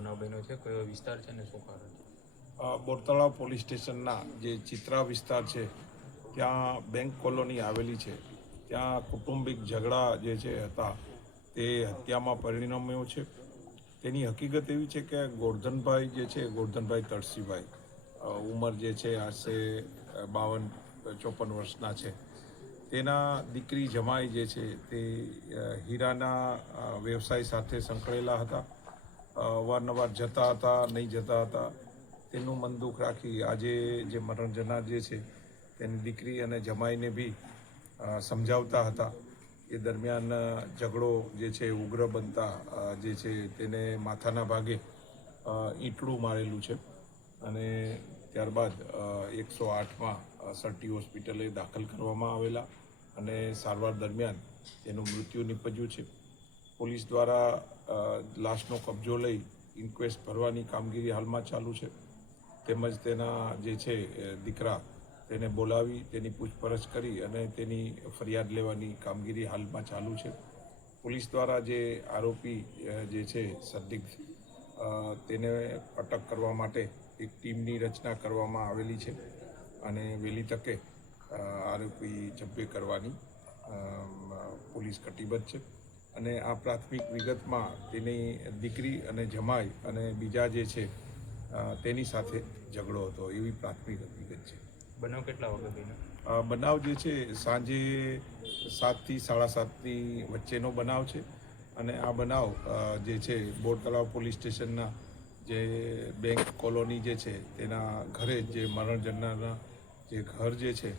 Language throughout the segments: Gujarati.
બનાવ બન્યો છે, કયો વિસ્તાર છે અને શું કારણ છે? બોરતળાવ પોલીસ સ્ટેશનના જે ચિત્રા વિસ્તાર છે ત્યાં બેંક કોલોની આવેલી છે. ત્યાં કૌટુંબિક ઝઘડા જે છે હતા તે હત્યામાં પરિણમ્યો છે. તેની હકીકત એવી છે કે ગોરધનભાઈ જે છે, ગોરધનભાઈ તળસીભાઈ, ઉંમર જે છે આશરે 52-54 વર્ષના છે. તેના દીકરી જમાઈ જે છે તે હીરાના વ્યવસાય સાથે સંકળાયેલા હતા. અવારનવાર જતા હતા, નહીં જતા હતા. તેનું મન દુઃખ રાખી આજે જે મરણ જનાર જે છે તેની દીકરી અને જમાઈને બી સમજાવતા હતા. એ દરમિયાન ઝઘડો જે છે ઉગ્ર બનતા જે છે તેને માથાના ભાગે ઈંટડું મારેલું છે અને ત્યારબાદ 108માં સરટી હોસ્પિટલે દાખલ કરવામાં આવેલા અને સારવાર દરમિયાન તેનું મૃત્યુ નિપજ્યું છે. પોલીસ દ્વારા લાશનો કબજો લઈ ઇન્ક્વેસ્ટ ભરવાની કામગીરી હાલમાં ચાલુ છે. તેમજ તેના જે છે દીકરા તેને બોલાવી તેની પૂછપરછ કરી અને તેની ફરિયાદ લેવાની કામગીરી હાલમાં ચાલુ છે. પોલીસ દ્વારા જે આરોપી જે છે સંદિગ્ધ તેને અટક કરવા માટે એક ટીમની રચના કરવામાં આવેલી છે અને વહેલી તકે આરોપી ઝડપી કરવાની પોલીસ કટિબદ્ધ છે. અને આ પ્રાથમિક વિગતમાં તેની દીકરી અને જમાઈ અને બીજા જે છે તેની સાથે ઝઘડો હતો એવી પ્રાથમિક હકીકત છે. બનાવ કેટલા વાગે બન્યો? બનાવ જે છે સાંજે 7થી 7:30ની વચ્ચેનો બનાવ છે અને આ બનાવ જે છે બોરતળાવ પોલીસ સ્ટેશનના જે બેંક કોલોની જે છે તેના ઘરે જે મરણ જનારના જે ઘર જે છે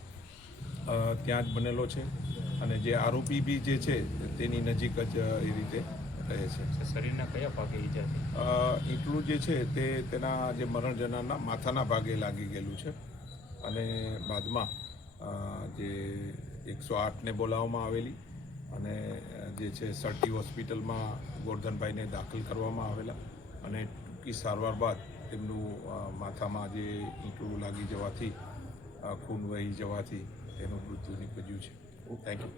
ત્યાં જ બનેલો છે અને જે આરોપી બી જે છે તેની નજીક જ એ રીતે રહે છે. શરીરના કયા ભાગે ઈજા થઈ? ઈંટડું જે છે તે તેના જે મરણ જનારના માથાના ભાગે લાગી ગયેલું છે અને બાદમાં જે 108ને બોલાવવામાં આવેલી અને જે છે સરટી હોસ્પિટલમાં ગોરધનભાઈને દાખલ કરવામાં આવેલા અને ટૂંકી સારવાર બાદ તેમનું માથામાં જે ઈંટડું લાગી જવાથી ખૂન વહી જવાથી તેનું મૃત્યુ નિપજ્યું છે. Thank you.